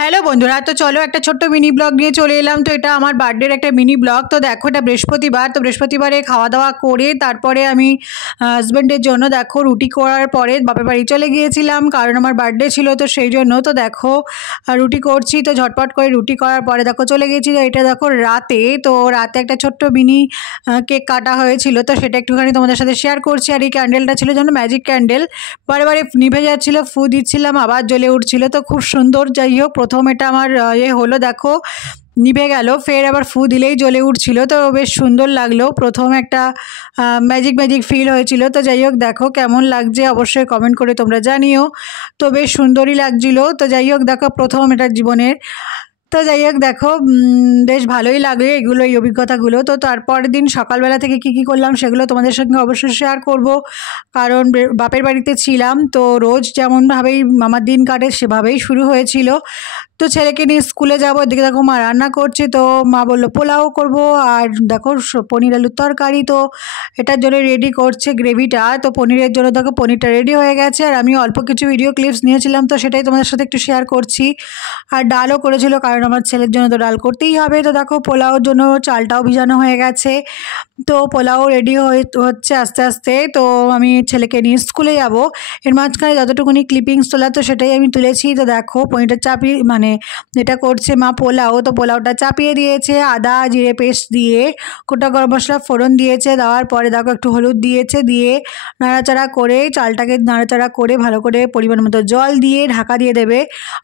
Hello বন্ধুরা, তো চলো একটা ছোট্ট মিনি ব্লগ নিয়ে চলে এলাম। তো এটা আমার বার্থডের একটা মিনি ব্লগ। তো দেখো, এটা বৃহস্পতিবার। তো বৃহস্পতিবারে খাওয়া দাওয়া করে তারপরে আমি হাজব্যান্ডের জন্য দেখো রুটি করার পরে বাপের বাড়ি চলে গিয়েছিলাম, কারণ আমার বার্থডে ছিল। তো সেই জন্য তো দেখো রুটি করছি। তো ঝটপট করে রুটি করার পরে দেখো চলে গেছি। তো এটা দেখো রাতে, তো রাতে একটা ছোট্ট মিনি কেক কাটা হয়েছিল। তো সেটা একটুখানি তোমাদের সাথে শেয়ার করছি। আর এই ক্যান্ডেলটা ছিল যেন ম্যাজিক ক্যান্ডেল, বারে বারে নিভে যাচ্ছিল, ফু দিচ্ছিলাম আবার জ্বলে উঠছিল। তো খুব সুন্দর। যাই হোক, প্রথম এটা আমার হলো, দেখো নিভে গেল, ফের আবার ফু দিলেই জ্বলে উঠছিল। তো বেশ সুন্দর লাগলো। প্রথম একটা ম্যাজিক ম্যাজিক ফিল হয়েছিল। তো যাই হোক, দেখো কেমন লাগছে অবশ্যই কমেন্ট করে তোমরা জানিও। তো বেশ সুন্দরই লাগছিল। তো যাই হোক, দেখো প্রথম এটা জীবনের। তো যাই হোক, দেখো বেশ ভালোই লাগে এগুলো, এই অভিজ্ঞতাগুলো। তো তারপরের দিন সকালবেলা থেকে কি করলাম সেগুলো তোমাদের সঙ্গে অবশ্যই শেয়ার করব, কারণ বাপের বাড়িতে ছিলাম। তো রোজ যেমনভাবেই আমার দিন কাটে সেভাবেই শুরু হয়েছিল। তো ছেলেকে নিয়ে স্কুলে যাবো, এদিকে দেখো মা রান্না করছে। তো মা বললো পোলাও করব, আর দেখো পনির আলুর তরকারি। তো এটার জন্য রেডি করছে গ্রেভিটা। তো পনিরের জন্য দেখো পনিরটা রেডি হয়ে গেছে, আর আমি অল্প কিছু ভিডিও ক্লিপস নিয়েছিলাম, তো সেটাই তোমাদের সাথে একটু শেয়ার করছি। আর ডালও করেছিল, কারণ আমার ছেলের জন্য তো ডাল করতেই হবে। তো দেখো পোলাওর জন্য চালটাও ভিজানো হয়ে গেছে। তো পোলাও রেডি হচ্ছে আস্তে আস্তে। তো আমি ছেলেকে নিয়ে স্কুলে যাব, এর মাঝখানে যতটুকুনি ক্লিপিংস তোলা তো সেটাই আমি তুলেছি। তো দেখো পনিরটা চাপিয়ে, মানে এটা করছে মা পোলাও। তো পোলাওটা চাপিয়ে দিয়েছে, আদা জিরে পেস্ট দিয়ে গোটা গরম মশলা ফোড়ন দিয়েছে। দেওয়ার পরে দেখো একটু হলুদ দিয়েছে, দিয়ে নাড়াচাড়া করে চালটাকে নাড়াচাড়া করে ভালো করে পরিমাণ মতো জল দিয়ে ঢাকা দিয়ে দেবে।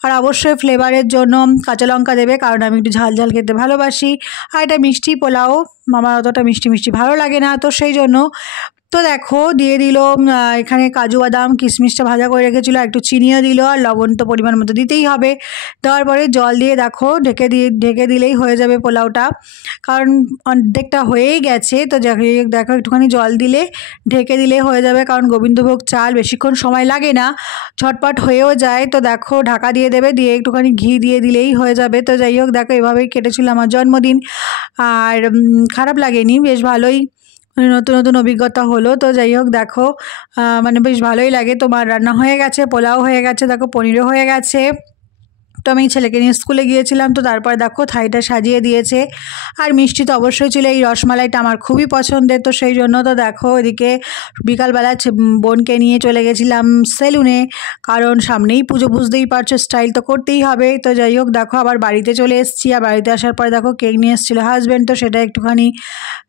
আর অবশ্যই ফ্লেভারের জন্য কাঁচা লঙ্কা দেবে, কারণ আমি একটু ঝাল ঝাল খেতে ভালোবাসি। আর এটা মিষ্টি পোলাও, আমার অতটা মিষ্টি মিষ্টি ভালো লাগে না, তো সেই জন্য। তো দেখো দিয়ে দিল এখানে কাজু বাদাম কিশমিশটা ভাজা করে রেখেছিলো, একটু চিনিও দিল, আর লবণ তো পরিমাণ মতো দিতেই হবে। দেওয়ার পরে জল দিয়ে দেখো ঢেকে দিলেই হয়ে যাবে পোলাওটা, কারণ অর্ধেকটা হয়েই গেছে। তো দেখো একটুখানি জল দিলে ঢেকে দিলে হয়ে যাবে, কারণ গোবিন্দভোগ চাল বেশিক্ষণ সময় লাগে না, ঝটপট হয়েও যায়। তো দেখো ঢাকা দিয়ে দেবে, দিয়ে একটুখানি ঘি দিয়ে দিলেই হয়ে যাবে। তো যাই হোক, দেখো এভাবেই কেটেছিল আমার জন্মদিন, আর খারাপ লাগেনি, বেশ ভালোই নতুন নতুন অভিজ্ঞতা হলো। তো যাই হোক, দেখো মানে বেশ ভালোই লাগে। তোমার রান্না হয়ে গেছে, পোলাও হয়ে গেছে, দেখো পনিরও হয়ে গেছে। তো আমি ছেলেকে নিয়ে স্কুলে গিয়েছিলাম। তো তারপরে দেখো থাইটা সাজিয়ে দিয়েছে, আর মিষ্টি তো অবশ্যই ছিল। এই রসমালাইটা আমার খুবই পছন্দের, তো সেই জন্য তো দেখো এদিকে বিকালবেলা বোনকে নিয়ে চলে গেছিলাম সেলুনে, কারণ সামনেই পুজো, বুঝতেই পারছো স্টাইল তো করতেই হবে। তো যাই হোক, দেখো আবার বাড়িতে চলে এসেছি। আর বাড়িতে আসার পরে দেখো কেক নিয়ে এসেছিলো হাজব্যান্ড, তো সেটা একটুখানি,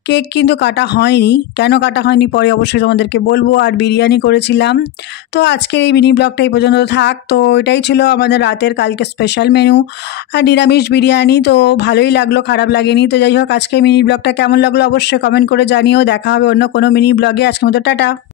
কেক কিন্তু কাটা হয়নি। কেন কাটা হয়নি পরে অবশ্যই তোমাদেরকে বলবো। আর বিরিয়ানি করেছিলাম। তো আজকের এই মিনি ব্লগটা এই পর্যন্ত থাক। তো এটাই ছিল আমাদের রাতের কালকে স্পেশাল মেনু, আর নিরামিষ বিরিয়ানি। তো ভালোই লাগলো, খারাপ লাগেনি। তো যাই হোক, আজকে মিনি ব্লগটা কেমন লাগলো অবশ্যই কমেন্ট করে জানিও। দেখা হবে অন্য কোনো মিনি ব্লগে। আজকের মতো টাটা।